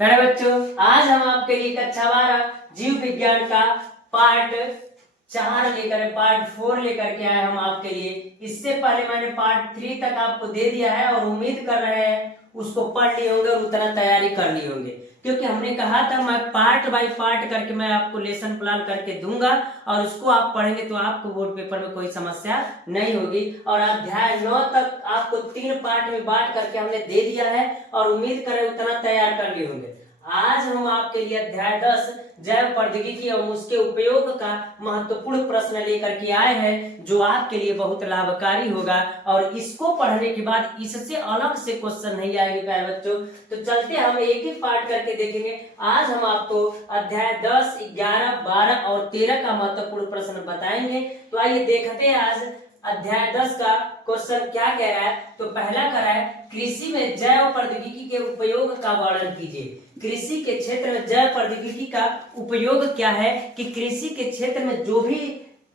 प्यारे बच्चों, आज हम आपके लिए कक्षा 12 जीव विज्ञान का पार्ट 4 लेकर पार्ट 4 लेकर के आए हम आपके लिए। इससे पहले मैंने पार्ट 3 तक आपको दे दिया है और उम्मीद कर रहे हैं उसको पढ़ लिए होंगे और उतना तैयारी कर लिए होंगे, क्योंकि हमने कहा था मैं पार्ट बाय पार्ट करके मैं आपको लेसन प्लान करके दूंगा और उसको आप पढ़ेंगे तो आपको बोर्ड पेपर में कोई समस्या नहीं होगी। और अध्याय 9 तक आपको 3 पार्ट में बांट करके हमने दे दिया है और उम्मीद करें उतना तैयार कर लिए होंगे। आज हम आपके लिए अध्याय 10 जैव प्रौद्योगिकी और उसके उपयोग का महत्वपूर्ण प्रश्न लेकर के आए हैं, जो आपके लिए बहुत लाभकारी होगा और इसको पढ़ने के बाद इससे अलग से क्वेश्चन नहीं आएंगे प्यारे बच्चों। तो चलते हम एक ही पार्ट करके देखेंगे। आज हम आपको अध्याय 10, 11, 12 और 13 का महत्वपूर्ण प्रश्न बताएंगे। तो आइए देखते हैं आज अध्याय 10 का क्वेश्चन क्या कह रहा है। तो पहला कह रहा है कृषि में जैव प्रौद्योगिकी के उपयोग का वर्णन कीजिए। कृषि के क्षेत्र में जैव प्रौद्योगिकी का उपयोग क्या है कि कृषि के क्षेत्र में जो भी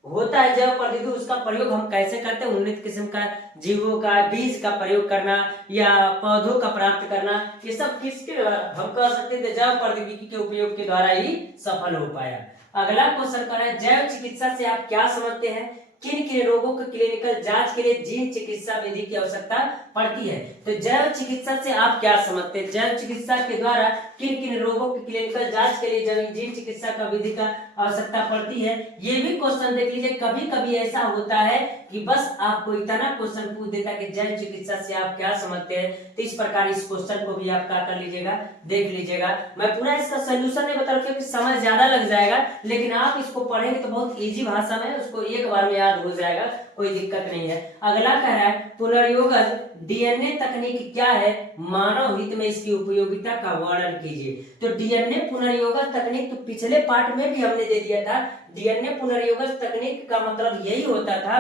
होता है जैव प्रौद्योगिकी उसका प्रयोग हम कैसे करते हैं। उन्नत किस्म का जीवों का बीज का प्रयोग करना या पौधों का प्राप्त करना, ये सब किसके हम कर सकते थे, जैव प्रौद्योगिकी के उपयोग के द्वारा ही सफल हो पाया। अगला क्वेश्चन कर रहा है जैव चिकित्सा से आप क्या समझते हैं। किन किन रोगों की क्लिनिकल जांच के लिए जीन चिकित्सा विधि की आवश्यकता पड़ती है। तो जैव चिकित्सा से आप क्या समझते हैं, जैव चिकित्सा के द्वारा किन किन रोगों की क्लिनिकल जांच के लिए जीन चिकित्सा का विधि का आवश्यकता पड़ती है। ये भी क्वेश्चन देख लीजिए, कभी कभी ऐसा होता है कि बस आपको इतना क्वेश्चन पूछ देता है कि जैव चिकित्सा से आप क्या समझते हैं। तो इस प्रकार इस क्वेश्चन को भी आप क्या कर लीजिएगा, देख लीजिएगा। मैं पूरा इसका सोल्यूशन नहीं बता रहा क्योंकि समय ज्यादा लग जाएगा, लेकिन आप इसको पढ़ेंगे तो बहुत इजी भाषा में उसको एक बार में याद हो जाएगा, कोई दिक्कत नहीं है। अगला कह रहा है पुनर्योगज डीएनए तकनीक क्या है, मानव हित में इसकी उपयोगिता का वर्णन कीजिए। तो डीएनए पुनर्योगज तकनीक तो पिछले पार्ट में भी हमने दे दिया था। डीएनए पुनर्योगज तकनीक का मतलब यही होता था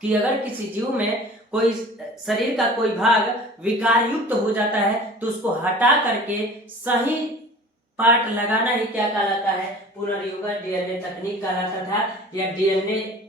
कि अगर किसी जीव में कोई शरीर का कोई भाग विकार युक्त हो जाता है तो उसको हटा करके सही पार्ट लगाना ही क्या कहलाता है, पुनर्योगज डीएनए तकनीक कहलाता था, या डीएनए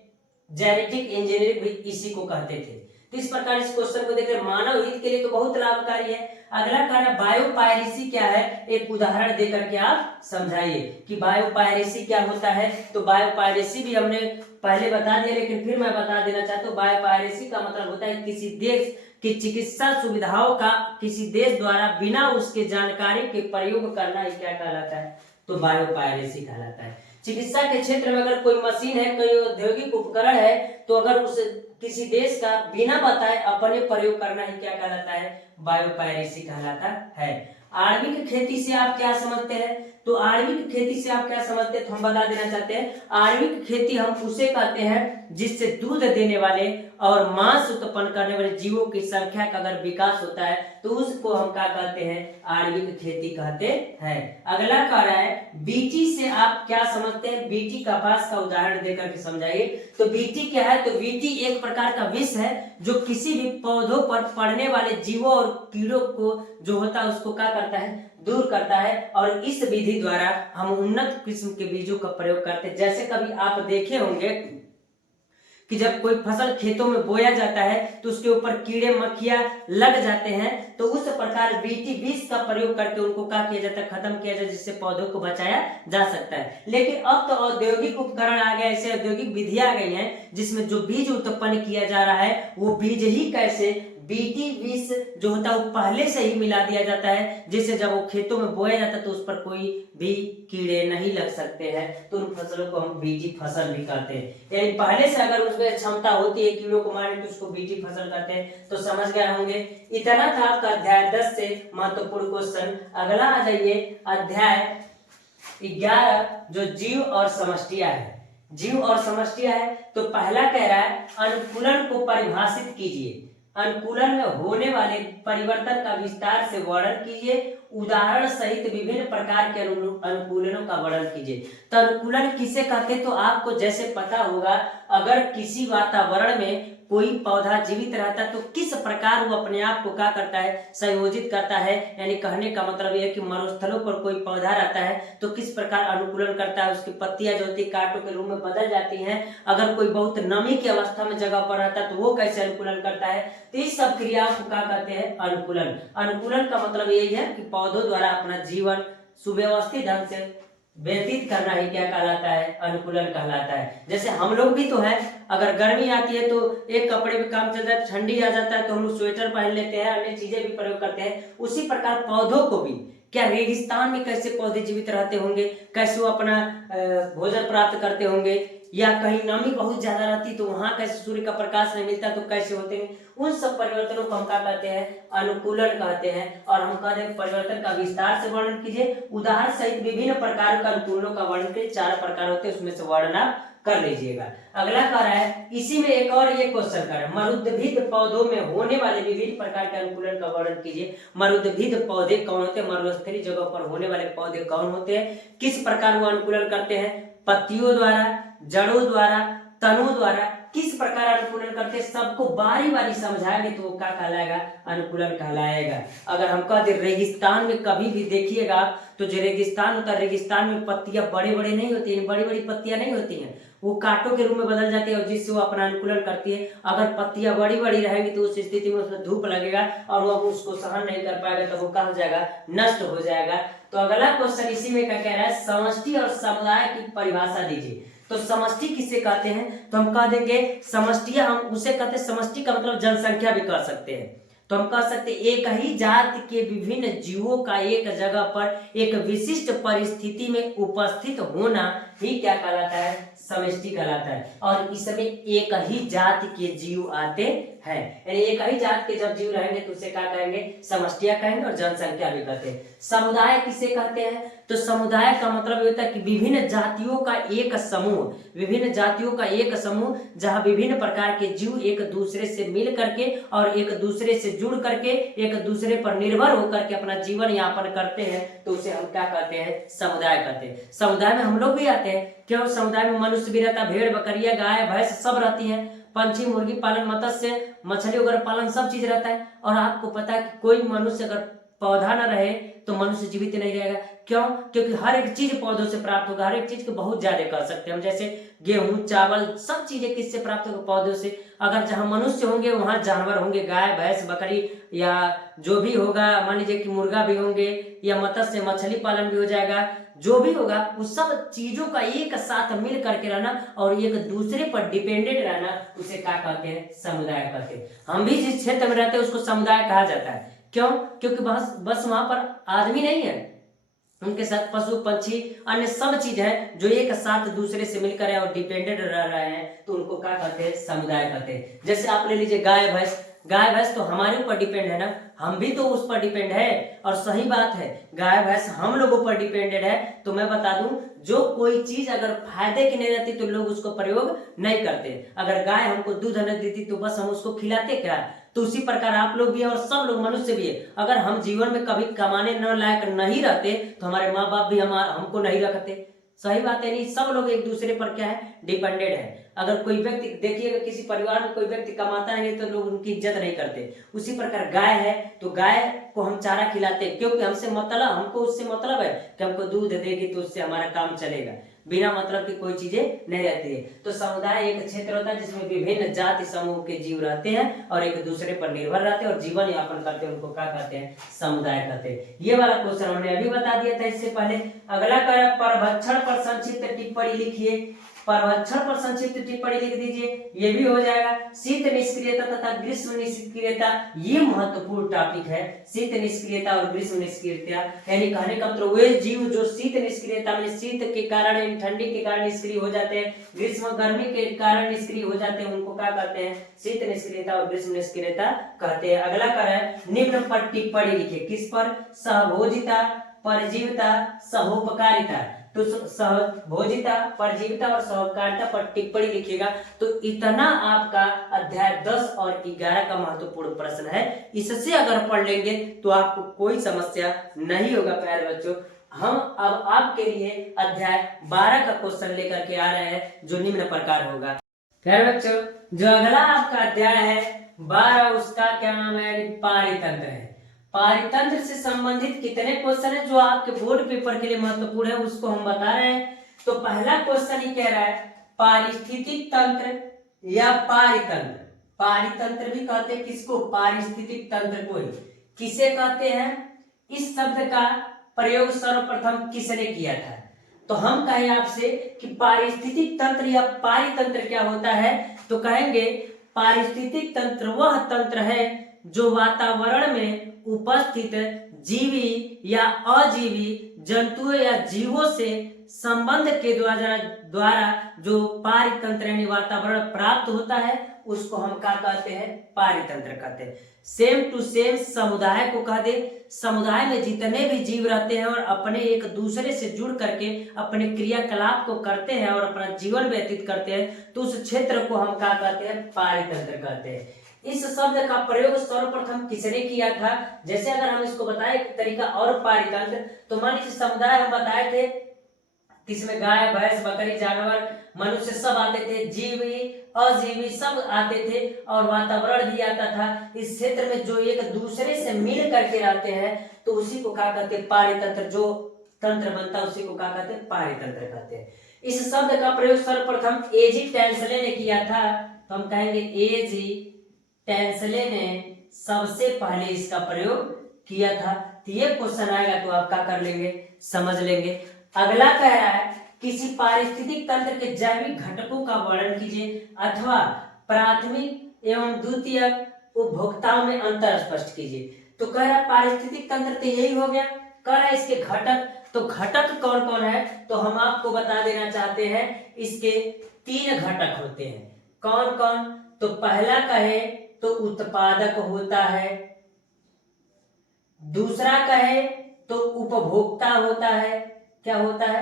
जेनेटिक इंजीनियरिंग भी इसी को कहते थे। तो इस प्रकार इस क्वेश्चन को देखकर मानव हित के लिए तो बहुत लाभकारी है। अगला कारण बायोपायरेसी क्या है, एक उदाहरण देकर के आप समझाइए कि बायोपायरेसी क्या होता है। तो बायोपायरेसी भी हमने पहले बता दिया, लेकिन फिर मैं बता देना चाहता हूँ। बायोपायरेसी का मतलब होता है किसी देश की चिकित्सा सुविधाओं का किसी देश द्वारा बिना उसके जानकारी के प्रयोग करना ही क्या कहलाता है, तो बायोपायरेसी कहलाता है। चिकित्सा के क्षेत्र में अगर कोई मशीन है, कोई औद्योगिक उपकरण है, तो अगर उस किसी देश का बिना बताए अपने प्रयोग करना ही क्या कहलाता है, बायोपायरेसी कहलाता है। आणविक खेती से आप क्या समझते हैं। तो आणविक खेती से आप क्या समझते हैं, तो हम बता देना चाहते हैं आणविक खेती हम उसे कहते हैं जिससे दूध देने वाले और मांस उत्पन्न करने वाले जीवों की संख्या का अगर विकास होता है तो उसको हम क्या कहते हैं, आणविक खेती कहते हैं। अगला कह रहा है बीटी से आप क्या समझते हैं, बीटी कपास का उदाहरण देकर के समझाइए। तो बीटी क्या है, तो बीटी एक प्रकार का विष है जो किसी भी पौधों पर पड़ने वाले जीवों और कीड़ों को जो होता है उसको क्या करता है, दूर करता है। और इस विधि द्वारा हम उन्नत किस्म के बीजों का प्रयोग करते हैं। जैसे कभी आप देखे होंगे कि जब कोई फसल खेतों में बोया जाता है तो उसके ऊपर कीड़े मक्खियां लग जाते हैं, तो उस प्रकार बीटी बीज का प्रयोग करके उनको क्या किया जाता है, खत्म किया जाता है, जिससे पौधों को बचाया जा सकता है। लेकिन अब तो औद्योगिक उपकरण आ गए, ऐसे औद्योगिक विधियां आ गई हैं जिसमें जो बीज उत्पन्न किया जा रहा है वो बीज ही कैसे बीटी बीज जो होता है वो पहले से ही मिला दिया जाता है, जिससे जब वो खेतों में बोया जाता है तो उस पर कोई भी कीड़े नहीं लग सकते हैं। तो उन फसलों को हम बीटी फसल भी कहते हैं, यानी पहले से अगर उसमें क्षमता होती है कीड़ों को मारने तो उसको बीटी फसल कहते हैं। तो समझ गए होंगे। इतना था आपका अध्याय 10 से महत्वपूर्ण क्वेश्चन। अगला आ जाइए अध्याय 11 जो जीव और समष्टियां है। जीव और समष्टियां है तो पहला कह रहा है अनुकूलन को परिभाषित कीजिए। अनुकूलन में होने वाले परिवर्तन का विस्तार से वर्णन कीजिए, उदाहरण सहित विभिन्न प्रकार के अनुकूलनों का वर्णन कीजिए। तो अनुकूलन किसे कहते हैं, तो आपको जैसे पता होगा अगर किसी वातावरण में कोई पौधा जीवित रहता है तो किस प्रकार वो अपने आप को क्या करता है, संयोजित करता है। यानी कहने का मतलब यह है कि मरुस्थलों पर कोई पौधा रहता है तो किस प्रकार अनुकूलन करता है, उसकी पत्तियां जो होती है कांटों के रूप में बदल जाती हैं। अगर कोई बहुत नमी की अवस्था में जगह पर रहता है तो वो कैसे अनुकूलन करता है। तो इस सब क्रियाओं को क्या कहते हैं, अनुकूलन। अनुकूलन का मतलब यही है कि पौधों द्वारा अपना जीवन सुव्यवस्थित ढंग से व्यतीत करना ही क्या कहलाता है, अनुकूलन कहलाता है। जैसे हम लोग भी तो है, अगर गर्मी आती है तो एक कपड़े में काम चलता है, ठंडी आ जाता है तो हम लोग स्वेटर पहन लेते हैं, अन्य चीजें भी प्रयोग करते हैं। उसी प्रकार पौधों को भी, क्या रेगिस्तान में कैसे पौधे जीवित रहते होंगे, कैसे वो अपना भोजन प्राप्त करते होंगे, या कहीं नमी बहुत ज्यादा रहती तो वहां कैसे सूर्य का प्रकाश नहीं मिलता तो कैसे होते हैं। उन सब परिवर्तनों को हम क्या कहते हैं, अनुकूलन कहते हैं। और हम कहते हैं परिवर्तन का विस्तार से वर्णन कीजिए, उदाहरण सहित विभिन्न प्रकार का अनुकूलनों का वर्णन कीजिए। 4 प्रकार होते हैं, उसमें से वर्णन आप कर लीजिएगा। अगला कह रहा है, इसी में एक और ये क्वेश्चन कर रहा है, मरुद्भिद पौधों में होने वाले विभिन्न प्रकार के अनुकूलन का वर्णन कीजिए। मरुद्भिद पौधे कौन होते हैं, मरुस्थलीय जगह पर होने वाले पौधे कौन होते हैं, किस प्रकार वो अनुकूलन करते हैं, पत्तियों द्वारा, जड़ों द्वारा, तनों द्वारा, किस प्रकार अनुकूलन करते हैं, सबको बारी बारी समझाएंगे तो वो क्या कहलाएगा, अनुकूलन कहलाएगा। अगर हम कहते रेगिस्तान में कभी भी देखिएगा तो जो रेगिस्तान होता है, रेगिस्तान में पत्तियां बड़े बड़े नहीं होती है, बड़ी बड़ी पत्तियां नहीं होती हैं, वो कांटों के रूप में बदल जाती है और जिससे वो अपना अनुकूलन करती है। अगर पत्तियां बड़ी बड़ी रहेंगी तो उस स्थिति में उसमें धूप लगेगा और वो उसको सहन नहीं कर पाएगा तो वो क्या हो जाएगा, नष्ट हो जाएगा। तो अगला क्वेश्चन इसी में क्या कह रहा है, समष्टि और समुदाय की परिभाषा दीजिए। तो समष्टि किसे कहते हैं, तो हम कह देंगे समष्टियां, हम उसे कहते हैं, समष्टि का मतलब जनसंख्या भी कह सकते हैं। तो हम कह सकते हैं एक ही जाति के विभिन्न जीवों का एक जगह पर एक विशिष्ट परिस्थिति में उपस्थित होना ही क्या कहलाता है, समष्टि कहलाता है। और इसमें एक ही जाति के जीव आते हैं, यानी एक ही जात के जब जीव रहेंगे तो उसे क्या कहेंगे, समष्टियां कहेंगे और जनसंख्या भी कहते हैं। समुदाय किसे कहते हैं, तो समुदाय का मतलब होता है कि विभिन्न जातियों का एक समूह, विभिन्न जातियों का एक समूह जहां विभिन्न प्रकार के जीव एक दूसरे से मिल करके और एक दूसरे से जुड़ करके एक दूसरे पर निर्भर होकर के अपना जीवन यापन करते हैं, तो उसे हम क्या कहते हैं, समुदाय कहते हैं। समुदाय में हम लोग भी आते हैं, क्यों, समुदाय में मनुष्य भी रहता है, भेड़ बकरियां गाय भैंस सब रहती हैं, पंछी मुर्गी पालन, मत्स्य मछली वगैरह पालन सब चीज रहता है। और आपको पता है कि कोई मनुष्य अगर पौधा न रहे तो मनुष्य जीवित नहीं रहेगा। क्यों, क्योंकि हर एक चीज पौधों से प्राप्त होगा, हर एक चीज को बहुत ज्यादा कर सकते हैं हम, जैसे गेहूं चावल सब चीजें किससे प्राप्त होगा, पौधों से। अगर जहां मनुष्य होंगे वहां जानवर होंगे, गाय भैंस बकरी या जो भी होगा, मान लीजिए कि मुर्गा भी होंगे या मत्स्य मछली पालन भी हो जाएगा, जो भी होगा उस सब चीजों का एक साथ मिल करके रहना और एक दूसरे पर डिपेंडेंट रहना, उसे क्या कहते हैं, समुदाय कहते हैं। हम भी जिस क्षेत्र में रहते हैं उसको समुदाय कहा जाता है। क्यों, क्योंकि बस वहां पर आदमी नहीं है, उनके साथ पशु पक्षी अन्य सब चीज है जो एक साथ दूसरे से मिलकर है और डिपेंडेंट रह रहे हैं, तो उनको क्या कहते हैं, समुदाय कहते हैं। जैसे आप ले लीजिए गाय भैंस, गाय भैंस तो हमारे ऊपर डिपेंड है ना, हम भी तो उस पर डिपेंड है। और सही बात है, गाय भैंस हम लोगों पर डिपेंडेड है। तो मैं बता दूं, जो कोई चीज अगर फायदे की नहीं रहती तो लोग उसको प्रयोग नहीं करते। अगर गाय हमको दूध न देती तो बस हम उसको खिलाते क्या। तो उसी प्रकार आप लोग भी है और सब लोग मनुष्य भी है, अगर हम जीवन में कभी कमाने न लायक नहीं रहते तो हमारे माँ बाप भी हमको नहीं रखते। सही बात है, नहीं, सब लोग एक दूसरे पर क्या है, डिपेंडेड है। अगर कोई व्यक्ति देखिएगा, किसी परिवार में कोई व्यक्ति कमाता नहीं तो लोग उनकी इज्जत नहीं करते। उसी प्रकार गाय है तो गाय को हम चारा खिलाते हैं, क्योंकि हमको उससे मतलब है कि हमको दूध देगी तो उससे हमारा काम चलेगा, बिना मतलब की कोई चीजें नहीं रहती है। तो समुदाय एक क्षेत्र होता है जिसमें विभिन्न जाति समूह के जीव रहते हैं और एक दूसरे पर निर्भर रहते हैं और जीवन यापन करते हैं, उनको क्या कहते हैं, समुदाय कहते हैं। ये वाला क्वेश्चन हमने अभी बता दिया था इससे पहले। अगला परभक्षण पर संक्षिप्त टिप्पणी लिखिए। परभक्षण पर संक्षिप्त टिप्पणी लिख दीजिए, ये भी हो जाएगा। शीत निष्क्रियता तथा ग्रीष्म निष्क्रियता, ये महत्वपूर्ण टॉपिक है, शीत निष्क्रियता और ग्रीष्म निष्क्रियता। यानी कहने का मतलब वे जीव जो शीत निष्क्रियता में शीत के कारण ठंडी के कारण निष्क्रिय हो जाते हैं, ग्रीष्म गर्मी के कारण निष्क्रिय हो जाते हैं, उनको क्या कहते हैं, शीत निष्क्रियता और ग्रीष्म निष्क्रियता कहते हैं। अगला कर है, निम्न पर टिप्पणी लिखिए। किस पर, सहभोजिता, परजीविता, सहोपकारिता। तो सहभोजिता, परजीविता और सहोपकारिता पर टिप्पणी लिखिएगा। तो इतना आपका अध्याय 10 और 11 का महत्वपूर्ण प्रश्न है। इससे अगर पढ़ लेंगे तो आपको कोई समस्या नहीं होगा प्यारे बच्चों। हम अब आपके लिए अध्याय 12 का क्वेश्चन लेकर के आ रहे हैं जो निम्न प्रकार होगा। प्यारे बच्चों, जो अगला आपका अध्याय है 12, उसका क्या नाम है? पारितंत्र है। पारितंत्र से संबंधित कितने क्वेश्चन है जो आपके बोर्ड पेपर के लिए महत्वपूर्ण है, उसको हम बता रहे हैं। तो पहला क्वेश्चन ही कह रहा है पारिस्थितिक तंत्र या पारितंत्र। पारितंत्र भी कहते हैं किसको? पारिस्थितिक तंत्र को ही। किसे कहते हैं? इस शब्द का प्रयोग सर्वप्रथम किसने किया था? तो हम कहें आपसे कि पारिस्थितिक तंत्र या पारितंत्र क्या होता है, तो कहेंगे पारिस्थितिक तंत्र वह तंत्र है जो वातावरण में उपस्थित जीवी या अजीवी जंतुओं या जीवों से संबंध के द्वारा जो पारितंत्र यानी वातावरण प्राप्त होता है, उसको हम क्या कहते हैं? पारितंत्र कहते हैं। सेम टू सेम समुदाय को कह दे। समुदाय में जितने भी जीव रहते हैं और अपने एक दूसरे से जुड़ करके अपने क्रियाकलाप को करते हैं और अपना जीवन व्यतीत करते हैं, तो उस क्षेत्र को हम क्या कहते हैं? पारितंत्र कहते हैं। इस शब्द का प्रयोग सर्वप्रथम किसने किया था? जैसे अगर हम इसको बताए तरीका और पारितंत्र, तो मान लीजिए समुदाय हम बताए थे जिसमें गाय भैंस बकरी जानवर मनुष्य सब आते थे, जीवी अजीवी सब आते थे और वातावरण भी आता था। इस क्षेत्र में जो एक दूसरे से मिल करके रहते हैं, तो उसी को क्या कहते हैं? पारितंत्र। जो तंत्र बनता है उसी को क्या कहते हैं? पारितंत्र कहते हैं। इस शब्द का प्रयोग सर्वप्रथम एजी टेंसले ने किया था। तो हम कहेंगे एजी टेंसले ने सबसे पहले इसका प्रयोग किया था। तो ये क्वेश्चन आएगा तो आप क्या कर लेंगे? समझ लेंगे। अगला कह रहा है किसी पारिस्थितिक तंत्र के जैविक घटकों का वर्णन कीजिए अथवा प्राथमिक एवं द्वितीयक उपभोक्ताओं में अंतर स्पष्ट कीजिए। तो कह रहा है पारिस्थितिक तंत्र तो यही हो गया। कह रहा है इसके घटक, तो घटक कौन कौन है? तो हम आपको बता देना चाहते हैं इसके 3 घटक होते हैं। कौन कौन? तो पहला कहे तो उत्पादक होता है, दूसरा कहे तो उपभोक्ता होता है। क्या होता है?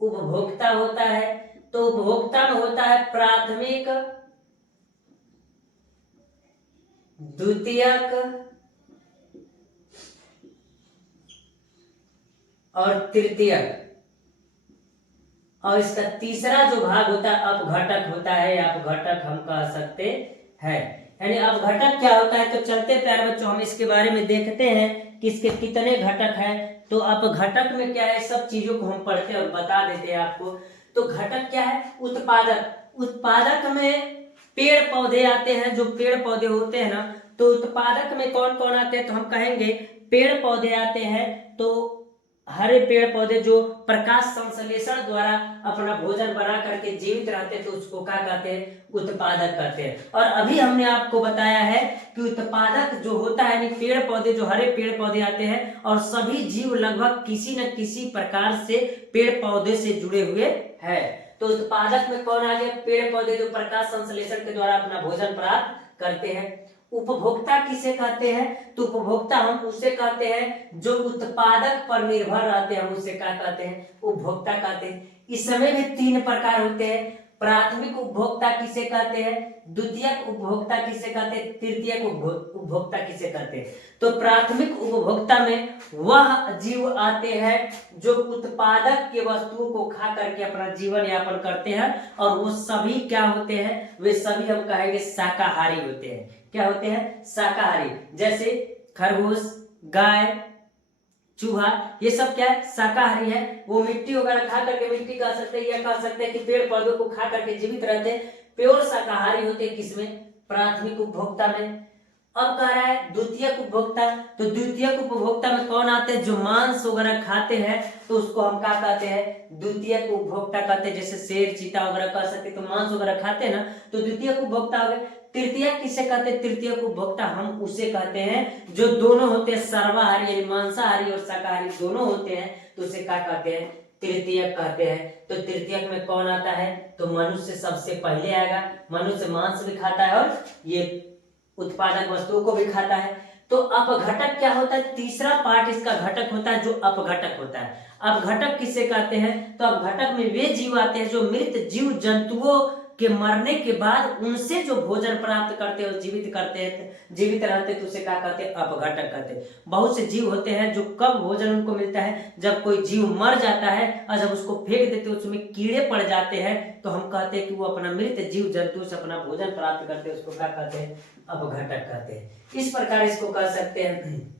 उपभोक्ता होता है। तो उपभोक्ता में होता है प्राथमिक, द्वितीयक और तृतीयक। और इसका तीसरा जो भाग होता है अपघटक होता है। अपघटक हम कह सकते हैं। यानी अपघटक क्या होता है? तो चलते प्यारे बच्चों हम इसके बारे में देखते हैं कि इसके कितने घटक हैं। तो अपघटक में क्या है, सब चीजों को हम पढ़ते हैं और बता देते हैं आपको। तो घटक क्या है? उत्पादक। उत्पादक में पेड़ पौधे आते हैं। जो पेड़ पौधे होते हैं ना, तो उत्पादक में कौन कौन आते हैं? तो हम कहेंगे पेड़ पौधे आते हैं। तो हरे पेड़ पौधे जो प्रकाश संश्लेषण द्वारा अपना भोजन बना करके जीवित रहते हैं, तो उसको क्या कहते हैं? उत्पादक कहते हैं। और अभी हमने आपको बताया है कि उत्पादक जो होता है, यानी पेड़ पौधे, जो हरे पेड़ पौधे आते हैं और सभी जीव लगभग किसी न किसी प्रकार से पेड़ पौधे से जुड़े हुए हैं। तो उत्पादक में कौन आ गया? पेड़ पौधे जो प्रकाश संश्लेषण के द्वारा अपना भोजन प्राप्त करते हैं। उपभोक्ता किसे कहते हैं? तो उपभोक्ता हम उसे कहते हैं जो उत्पादक पर निर्भर रहते हैं, हम उसे क्या कहते हैं? उपभोक्ता कहते हैं। इसमें भी 3 प्रकार होते हैं। प्राथमिक उपभोक्ता किसे कहते हैं? द्वितीयक उपभोक्ता किसे कहते हैं? तृतीयक उपभोक्ता किसे कहते हैं? तो प्राथमिक उपभोक्ता में वह जीव आते हैं जो उत्पादक के वस्तुओं को खा करके अपना जीवन यापन करते हैं, और वो सभी क्या होते हैं? वे सभी हम कहेंगे शाकाहारी होते हैं। क्या होते हैं? शाकाहारी। जैसे खरगोश, गाय, चूहा, ये सब क्या है? शाकाहारी है। वो मिट्टी वगैरह खा करके, मिट्टी कह सकते हैं या कह सकते हैं कि पेड़ पौधों को खा करके जीवित रहते हैं। प्योर शाकाहारी होते हैं। किसमें? प्राथमिक उपभोक्ता में। अब कह रहा है द्वितीयक उपभोक्ता। तो द्वितीयक उपभोक्ता में कौन आते हैं? जो मांस वगैरह खाते हैं, तो उसको हम क्या कहते हैं? द्वितीयक उपभोक्ता कहते हैं। जैसे शेर, चीता वगैरह कह सकते हैं, तो मांस वगैरह खाते हैं ना, तो द्वितीयक उपभोक्ता हो गए। तृतीयक किसे कहते हैं? तृतीयक उपभोक्ता हम उसे कहते हैं जो दोनों होते हैं, सर्वाहारी यानी मांसाहारी और शाकाहारी दोनों होते हैं, तो उसे क्या कहते हैं? तृतीयक कहते हैं। तो तृतीयक में कौन आता है? तो मनुष्य सबसे पहले आएगा। मनुष्य मांस भी खाता है और ये उत्पादक वस्तुओं को भी खाता है। तो अपघटक क्या होता है? तीसरा पार्ट इसका घटक होता है जो अपघटक होता है। अपघटक किसे कहते हैं? तो अपघटक में वे जीव आते हैं जो मृत जीव जंतुओं कि मरने के बाद उनसे जो भोजन प्राप्त करते हैं, जीवित रहते, तो उसे क्या कहते हैं? अपघटक कहते हैं। बहुत से जीव होते हैं जो कब भोजन उनको मिलता है? जब कोई जीव मर जाता है और जब उसको फेंक देते उसमें कीड़े पड़ जाते हैं, तो हम कहते हैं कि वो अपना मृत जीव जंतु से अपना भोजन प्राप्त करते हैं, उसको क्या कहते हैं? अपघटक कहते हैं। इस प्रकार इसको कह सकते हैं।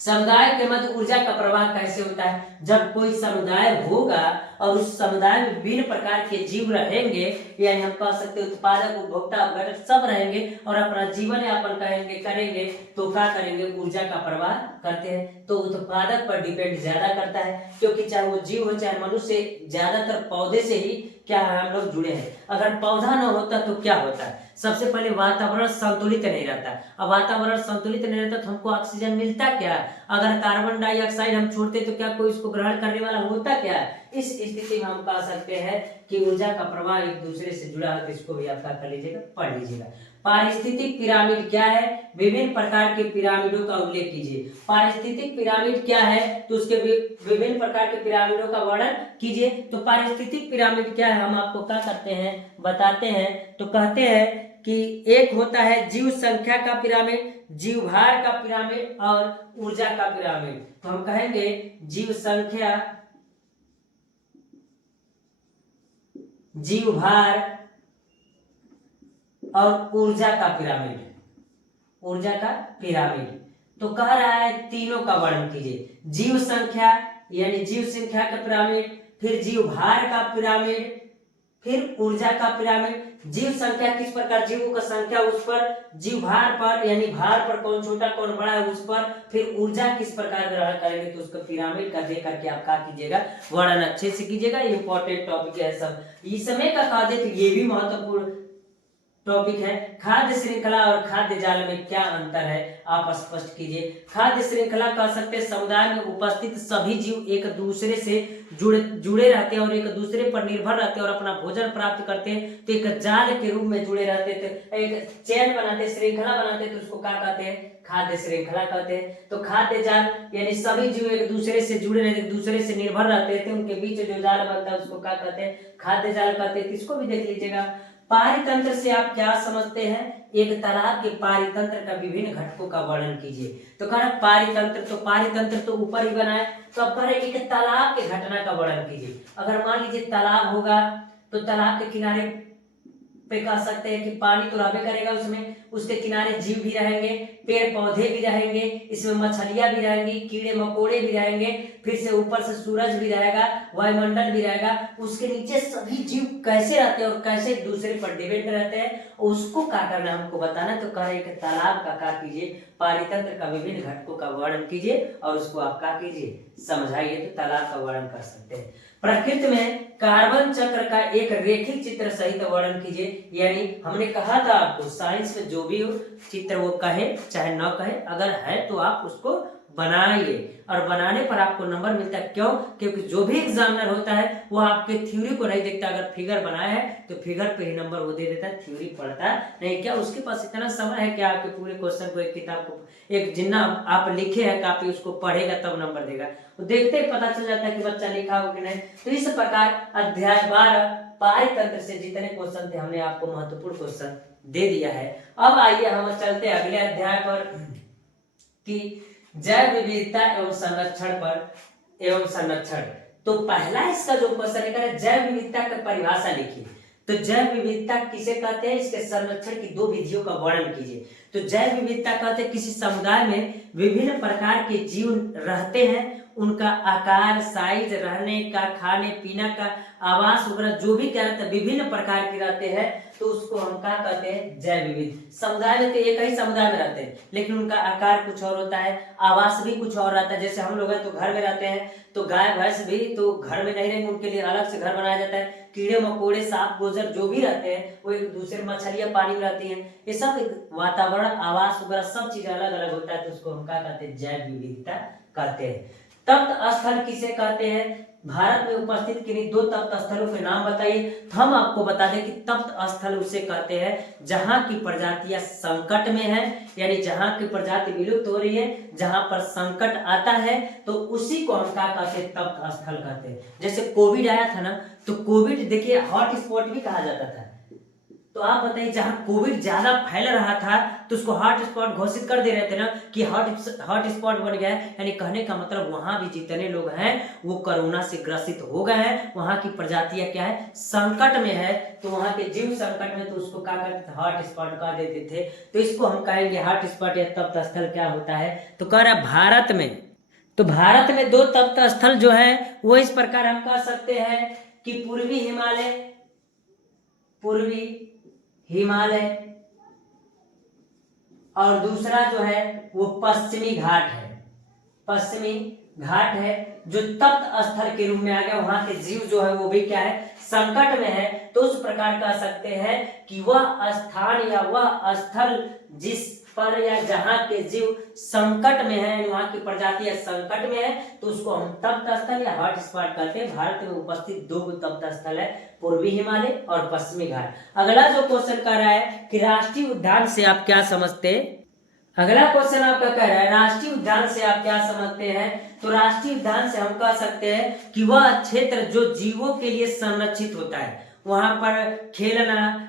समुदाय के मध्य ऊर्जा का प्रवाह कैसे होता है? जब कोई समुदाय होगा और उस समुदाय में विभिन्न प्रकार के जीव रहेंगे, यानी हम कह सकते हैं उत्पादक, उपभोक्ता, अपघटक सब रहेंगे और अपना जीवन यापन करेंगे, तो क्या करेंगे? ऊर्जा का प्रवाह करते हैं। तो उत्पादक पर डिपेंड ज्यादा करता है, क्योंकि चाहे वो जीव हो चाहे मनुष्य, ज्यादातर पौधे से ही क्या है हम लोग जुड़े हैं। अगर पौधा न होता तो क्या होता? सबसे पहले वातावरण संतुलित नहीं रहता। अब वातावरण संतुलित नहीं रहता तो हमको ऑक्सीजन मिलता क्या? अगर कार्बन डाइऑक्साइड हम छोड़ते तो क्या कोई इसको ग्रहण करने वाला होता क्या? इस स्थिति में हम कह सकते हैं कि ऊर्जा का प्रवाह एक दूसरे से जुड़ा है। तो इसको भी आप क्या कर लीजिएगा? पढ़ लीजिएगा। पारिस्थितिक पिरामिड क्या है? विभिन्न प्रकार के पिरामिडों का उल्लेख कीजिए। पारिस्थितिक पिरामिड क्या है? तो उसके विभिन्न प्रकार के पिरामिडों का वर्णन कीजिए। तो पारिस्थितिक पिरामिड क्या है हम आपको क्या करते हैं? बताते हैं। तो कहते हैं कि एक होता है जीव संख्या का पिरामिड, जीव भार का पिरामिड और ऊर्जा का पिरामिड। तो हम कहेंगे जीव संख्या, जीव भार और ऊर्जा का पिरामिड। ऊर्जा का पिरामिड तो कह रहा है तीनों का वर्णन कीजिए। जीव संख्या यानी जीव संख्या का पिरामिड, फिर जीव भार का पिरामिड, फिर ऊर्जा का पिरामिड। जीव संख्या किस प्रकार? जीवों का संख्या उस पर, जीव भार पर यानी भार पर कौन छोटा कौन बड़ा है उस पर, फिर ऊर्जा किस प्रकार ग्रहण करेंगे, तो उसको पिरामिड का दे करके आप क्या कीजिएगा? वर्णन अच्छे से कीजिएगा। इंपॉर्टेंट टॉपिक है सब। इस समय का कहा दे तो ये भी महत्वपूर्ण टॉपिक है। खाद्य श्रृंखला और खाद्य जाल में क्या अंतर है? आप स्पष्ट कीजिए। खाद्य श्रृंखला कह सकते हैं समुदाय में उपस्थित सभी जीव एक दूसरे से जुड़े रहते हैं और एक दूसरे पर निर्भर रहते हैं और अपना भोजन प्राप्त करते हैं। तो एक जाल के रूप में जुड़े रहते थे, एक चैन बनाते, श्रृंखला बनाते, तो उसको क्या कहते हैं? खाद्य श्रृंखला कहते हैं। तो खाद्य जाल यानी सभी जीव एक दूसरे से जुड़े रहते, एक दूसरे से निर्भर रहते थे, उनके बीच जो जाल बनता है उसको क्या कहते हैं? खाद्य जाल कहते हैं। इसको भी देख लीजिएगा। पारितंत्र से आप क्या समझते हैं? एक तालाब के पारितंत्र का विभिन्न घटकों का वर्णन कीजिए। तो कह रहा पारितंत्र तो ऊपर ही बना है। तो अब कह रहे एक तालाब के घटना का वर्णन कीजिए। अगर मान लीजिए तालाब होगा तो तालाब के किनारे पे कह सकते हैं कि पानी तो रहबे करेगा, उसमें उसके किनारे जीव भी रहेंगे, पेड़ पौधे भी रहेंगे, इसमें मछलियां भी रहेंगी, कीड़े मकोड़े भी रहेंगे, फिर से ऊपर से सूरज भी रहेगा, वायुमंडल भी रहेगा। उसके नीचे सभी जीव कैसे रहते हैं और कैसे एक दूसरे पर डिपेंड रहते हैं, उसको क्या करना हमको बताना। तो कह रहे कि तालाब का क्या कीजिए? पारितंत्र का विभिन्न घटकों का वर्णन कीजिए और उसको आप क्या कीजिए? समझाइए। तो तालाब का वर्णन कर सकते हैं। प्रकृति में कार्बन चक्र का एक रेखिक चित्र सहित वर्णन कीजिए। यानी हमने कहा था आपको साइंस में जो भी हो चित्र वो कहे चाहे न कहे, अगर है तो आप उसको बनाइए और बनाने पर आपको नंबर मिलता है। क्यों? क्योंकि जो भी एग्जामिनर होता है वो आपके थ्योरी को नहीं देखता। अगर फिगर बनाया है तो फिगर पे ही नंबर वो दे देता है, थ्योरी पढ़ता नहीं। क्या उसके पास इतना समय है कि आपके पूरे क्वेश्चन को एक किताब को एक जितना आप लिखे हैं कापी उसको पढ़ेगा तब नंबर देगा? वो देखते ही पता चल जाता है कि बच्चा लिखा हो कि नहीं। तो इस प्रकार अध्याय 12 पारितंत्र से जितने क्वेश्चन थे हमने आपको महत्वपूर्ण क्वेश्चन दे दिया है। अब आइए हम चलते हैं अगले अध्याय पर कि जैव विविधता एवं संरक्षण। तो पहला इसका जो क्वेश्चन है जैव विविधता की परिभाषा लिखिए। तो जैव विविधता किसे कहते हैं? इसके संरक्षण की दो विधियों का वर्णन कीजिए। तो जैव विविधता कहते हैं किसी समुदाय में विभिन्न प्रकार के जीव रहते हैं, उनका आकार, साइज, रहने का, खाने पीने का, आवास वगैरह जो भी क्या रहता है विभिन्न प्रकार के रहते हैं, तो उसको हम क्या कहते हैं? जैव विविध। समुदाय में तो एक ही समुदाय में रहते हैं लेकिन उनका आकार कुछ और होता है, आवास भी कुछ और रहता है। जैसे हम लोग हैं तो घर में रहते हैं, तो गाय भैंस भी तो घर में नहीं रहेंगे, उनके लिए अलग से घर बनाया जाता है। कीड़े मकोड़े, सांप गोजर जो भी रहते हैं वो एक दूसरे, मछलियां पानी में रहती हैं, ये सब वातावरण, आवास वगैरह सब चीज अलग अलग होता है। तो उसको हम क्या कहते हैं? जैव विविधता कहते हैं। तप्त स्थल किसे कहते हैं? भारत में उपस्थित किन्हीं दो तप्त स्थलों के नाम बताइए। हम आपको बता दें कि तप्त स्थल उसे कहते हैं जहां की प्रजातियां संकट में है, यानी जहां की प्रजाति विलुप्त हो रही है, जहां पर संकट आता है, तो उसी को हम क्या कहते हैं? तप्त स्थल कहते हैं। जैसे कोविड आया था ना, तो कोविड देखिए हॉट स्पॉट भी कहा जाता था, तो आप बताइए, जहां कोविड ज्यादा फैल रहा था तो उसको हॉट स्पॉट घोषित कर दे रहे थे ना कि हॉट स्पॉट बन गया है, यानी कहने का मतलब वहां भी जितने लोग हैं वो कोरोना से ग्रसित हो गए हैं, वहां की प्रजातियां क्या है, संकट में है, तो वहां के जीव संकट में, तो उसको क्या करते थे, हॉट स्पॉट कह देते थे। तो इसको हम कहेंगे हॉट स्पॉट या तप्त स्थल क्या होता है। तो कह रहा है भारत में, तो भारत में दो तप्त स्थल जो है वो इस प्रकार हम कह सकते हैं कि पूर्वी हिमालय और दूसरा जो है वो पश्चिमी घाट है। पश्चिमी घाट है जो तप्त स्थल के रूप में आ गया, वहां के जीव जो है वो भी क्या है, संकट में है। तो उस प्रकार कह सकते हैं कि वह स्थान या वह स्थल जिस पर या जहां के जीव संकट में है, वहां की प्रजातियां संकट में है, तो उसको हम तप्त स्थल या हॉट स्पॉट कहते हैं। भारत में उपस्थित दो तप्त स्थल है, पूर्वी हिमालय और पश्चिमी घाट। अगला जो क्वेश्चन कर रहा है कि राष्ट्रीय उद्यान से आप क्या समझते हैं। अगला क्वेश्चन आपका कह रहा है राष्ट्रीय उद्यान से आप क्या समझते हैं। तो राष्ट्रीय उद्यान से हम कह सकते हैं कि वह क्षेत्र जो जीवों के लिए संरक्षित होता है, वहां पर खेलना,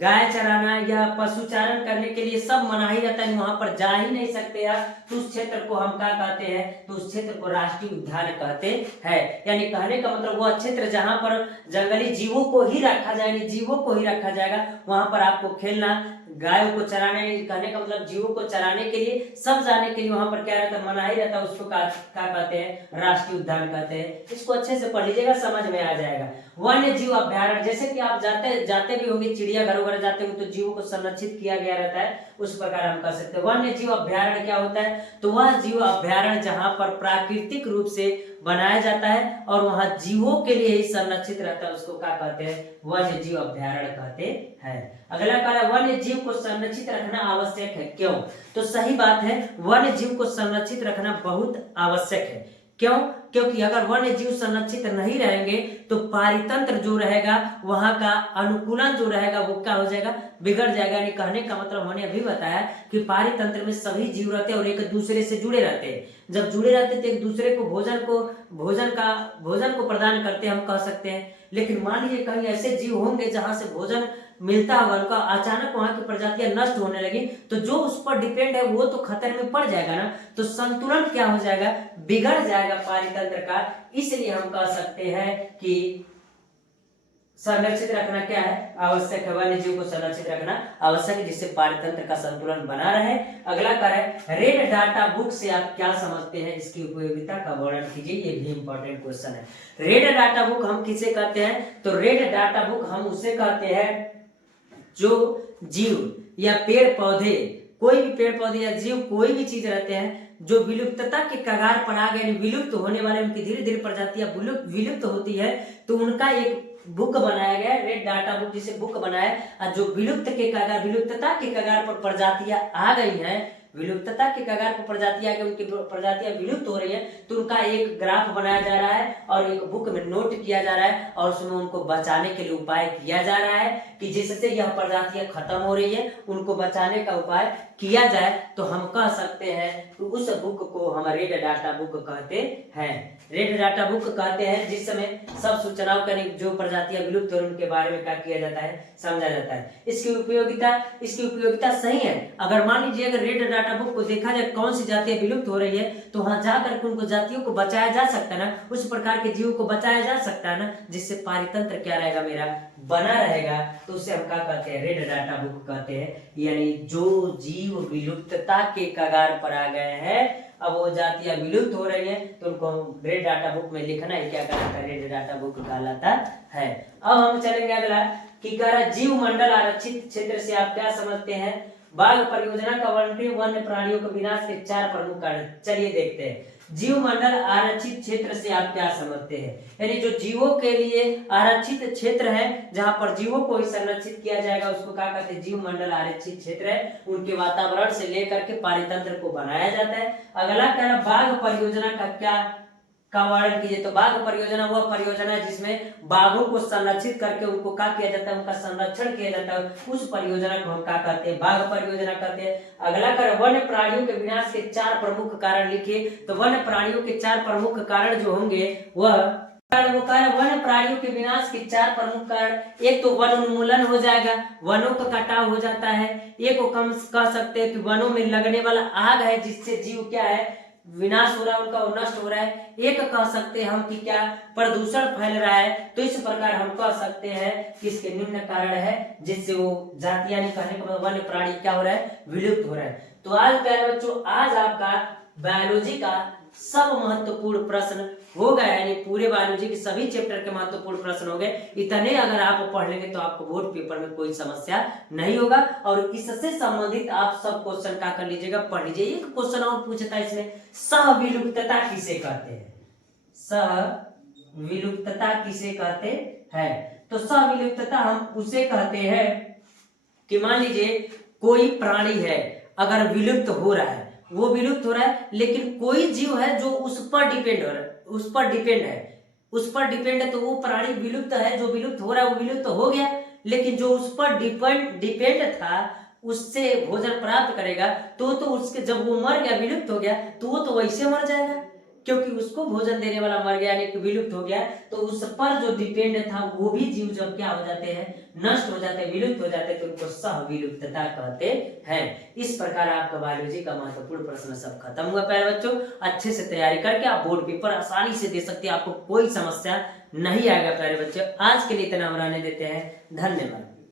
गाय चराना या पशुचारण करने के लिए सब मनाही रहता है, वहां पर जा ही नहीं सकते आप। तो उस क्षेत्र को हम क्या कहते हैं, तो उस क्षेत्र को राष्ट्रीय उद्यान कहते हैं। यानी कहने का मतलब वह क्षेत्र जहां पर जंगली जीवों को ही रखा जाए, जीवों को ही रखा जाएगा, वहां पर आपको खेलना, गायों को चराने, कहने का मतलब जीवों को चराने के लिए, सब जाने के लिए वहां पर क्या रहता है, मनाही रहता है, उसको क्या कहते हैं, राष्ट्रीय उद्यान कहते हैं। इसको अच्छे से पढ़ लीजिएगा, समझ में आ जाएगा। वन्य जीव अभ्यारण्य, जैसे कि आप जाते भी होंगे चिड़ियाघर वगैरह जाते हो तो जीवों को संरक्षित किया गया रहता है, उस प्रकार हम कह सकते हैं। वन्य जीव अभ्यारण्य क्या होता है, तो वह जीव अभ्यारण्य जहां पर प्राकृतिक रूप से बनाया जाता है और वहां जीवों के लिए ही संरक्षित रहता है, उसको क्या कहते हैं, वन्य जीव अभ्यारण्य कहते हैं। अगला कह रहा है वन्य जीव को संरक्षित रखना आवश्यक है, क्यों। तो सही बात है, वन्य जीव को संरक्षित रखना बहुत आवश्यक है। क्यों, क्योंकि अगर वन्य जीव संरक्षित नहीं रहेंगे तो पारितंत्र जो रहेगा, वहां का अनुकूलन जो रहेगा वो क्या हो जाएगा, बिगड़ जाएगा। यानी कहने का मतलब हमने अभी बताया कि पारितंत्र में सभी जीव रहते हैं और एक दूसरे से जुड़े रहते हैं। जब जुड़े रहते तो एक दूसरे को भोजन को प्रदान करते हम कह सकते हैं। लेकिन मान लीजिए कहीं ऐसे जीव होंगे जहां से भोजन मिलता होगा, उनका अचानक वहां की प्रजातियां नष्ट होने लगी, तो जो उस पर डिपेंड है वो तो खतरे में पड़ जाएगा ना, तो संतुलन क्या हो जाएगा, बिगड़ जाएगा पारितंत्र का। इसलिए हम कह सकते हैं कि संरक्षित रखना क्या है, आवश्यक है, वन्य जीव को संरक्षित रखना आवश्यक है, जिससे पारितंत्र का संतुलन बना रहे। अगला कार्य है रेड डाटा बुक से आप क्या समझते हैं, इसकी उपयोगिता का वर्णन कीजिए। ये भी इंपॉर्टेंट क्वेश्चन है। रेड डाटा बुक हम किसे कहते हैं, तो रेड डाटा बुक हम उसे कहते हैं जो जीव या पेड़ पौधे, कोई भी पेड़ पौधे या जीव कोई भी चीज रहते हैं जो विलुप्तता के कगार पर आ गए, विलुप्त होने वाले, उनकी धीरे धीरे प्रजातियां विलुप्त होती है, तो उनका एक बुक बनाया गया, रेड डाटा बुक जिसे बुक बनाया, जो विलुप्तता के कगार पर प्रजातियां आ गई हैं, विलुप्तता के कगार पर प्रजातियां, उनकी प्रजातियां विलुप्त हो रही है, तो उनका एक ग्राफ बनाया जा रहा है और एक बुक में नोट किया जा रहा है और उसमें उनको बचाने के लिए उपाय किया जा रहा है कि जिससे यह प्रजातियां खत्म हो रही है, उनको बचाने का उपाय किया जाए। तो हम कह सकते हैं कि उस बुक को हम रेड डाटा बुक कहते हैं। रेड डाटा बुक कहते हैं जिस समय सब सूचनाओं का जो प्रजातियां विलुप्त हो रही उनके बारे में क्या किया जाता है, समझा जाता है। इसकी उपयोगिता सही है। अगर मान लीजिए अगर रेड डाटा बुक को देखा जाए कौन सी जातियां विलुप्त हो रही है, तो वहां जाकर के उनको जातियों को बचाया जा सकता है ना, उस प्रकार के जीवों को बचाया जा सकता है ना, जिससे पारितंत्र क्या रहेगा, मेरा बना रहेगा। तो उसे हम क्या कहते हैं, रेड डाटा बुक कहते हैं। यानी जो जीव विलुप्तता के कगार पर आ गए हैं, अब वो जातियां विलुप्त हो रही हैं, तो उनको रेड डाटा बुक में लिखना ही क्या कहलाता है, रेड डाटा बुक कहलाता है। अब हम चलेंगे अगला कि कह रहा जीव मंडल आरक्षित क्षेत्र से आप क्या समझते हैं। बाघ परियोजना का वर्णन वन्य प्राणियों के विनाश के 4 प्रमुख कारण। चलिए देखते हैं, जीव मंडल आरक्षित क्षेत्र से आप क्या समझते हैं। यानी जो जीवों के लिए आरक्षित क्षेत्र है, जहां पर जीवों को ही संरक्षित किया जाएगा, उसको क्या कहते हैं, जीव मंडल आरक्षित क्षेत्र है। उनके वातावरण से लेकर के पारितंत्र को बनाया जाता है। अगला कह रहा बाघ परियोजना का वर्णन कीजिए। तो बाघ परियोजना वह परियोजना है जिसमें बाघों को संरक्षित करके उनको क्या किया जाता है, उनका संरक्षण किया जाता है, उस परियोजना को हम क्या कहते हैं, बाघ परियोजना कहते हैं। अगला कर वन्य प्राणियों के विनाश के 4 प्रमुख कारण लिखिए। तो वन्य प्राणियों के 4 प्रमुख कारण जो होंगे वह कारण वो कह रहे वन प्राणियों के विनाश के 4 प्रमुख कारण, एक तो वन उन्मूलन हो जाएगा, वनों का कटाव हो जाता है। एक को कम कह सकते हैं कि वनों में लगने वाला आग है जिससे जीव क्या है विनाश हो रहा है उनका, वो नष्ट हो रहा है। एक कह सकते हैं हम कि क्या प्रदूषण फैल रहा है, तो इस प्रकार हम कह सकते हैं कि इसके निम्न कारण है जिससे वो जाति यानी कहने का मतलब वन्य प्राणी क्या हो रहा है विलुप्त हो रहा है। तो आज प्यारे बच्चों आज आपका बायोलॉजी का सब महत्वपूर्ण प्रश्न हो गया, यानी पूरे बायोलॉजी के सभी चैप्टर के महत्वपूर्ण प्रश्न हो गए। इतने अगर आप पढ़ लेंगे तो आपको बोर्ड पेपर में कोई समस्या नहीं होगा। और इससे संबंधित आप सब क्वेश्चन क्या कर लीजिएगा पढ़ लीजिए। एक क्वेश्चन और पूछता है इसमें, सहविलुप्तता किसे कहते हैं? सहविलुप्तता किसे कहते हैं? तो सहविलुप्तता हम उसे कहते हैं कि मान लीजिए कोई प्राणी है अगर विलुप्त हो रहा है, वो विलुप्त हो रहा है लेकिन कोई जीव है जो उस पर डिपेंड हो रहा है, उस पर डिपेंड है, तो वो प्राणी विलुप्त है, जो विलुप्त हो रहा है वो विलुप्त हो गया, लेकिन जो उस पर डिपेंड था उससे भोजन प्राप्त करेगा तो उसके जब वो मर गया विलुप्त हो गया तो वो तो वैसे मर जाएगा, क्योंकि उसको भोजन देने वाला मर गया यानी कि विलुप्त हो गया। तो उस पर जो डिपेंड था वो भी जीव जब क्या हो जाते हैं नष्ट हो जाते हैं, विलुप्त हो जाते हैं, तो उनको सहविलुप्तता कहते हैं। इस प्रकार आपका बायोलॉजी का महत्वपूर्ण प्रश्न सब खत्म हुआ प्यारे बच्चों। अच्छे से तैयारी करके आप बोर्ड पेपर आसानी से दे सकते हैं, आपको कोई समस्या नहीं आएगा प्यारे बच्चों। आज के लिए इतना हम रहने देते हैं, धन्यवाद।